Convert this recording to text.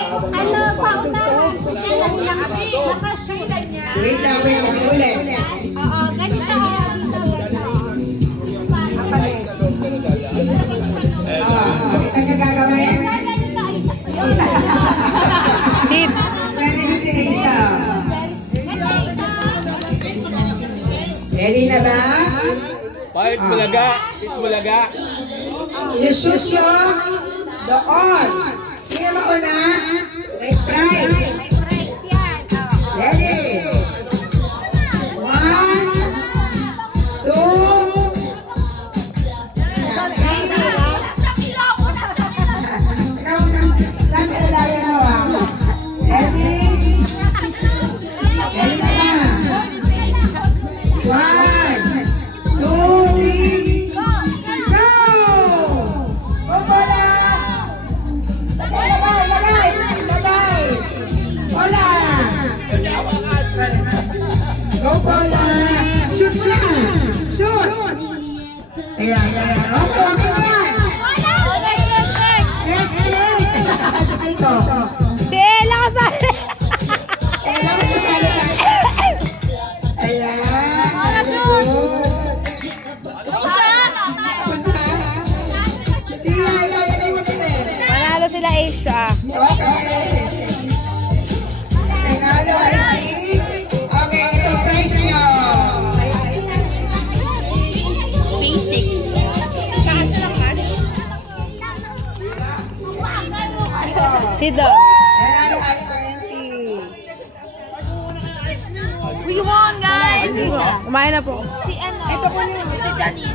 Ano, paunahan. Nakashoot niya. Wait lang, ulit. Oo, ganito. Kita niya gagawin? Dito. Pwede ko si Aisha. Ready na ba? Bait Bulaga, Bit Bulaga. I-shoot nyo doon. Sino mauna? May prize. Ready? 1, 2, saan ka lalaya mo ah? Ready? Ready na na. 1, 2, 3, go! Bobola! Lagay! Bola! Go bola! Shoot na! Shoot! Ayan. Okay na yan! Next! Ito. Si Ella kasali. Ella kasali tayo. Ayan. Panalo sila Aisha. Okay. Nanalo ay si... Okay, ito prize nyo. Basic. Dito. Nanalo ay 20. We won, guys! Kumain na po. Si ano? Ito po si Dani.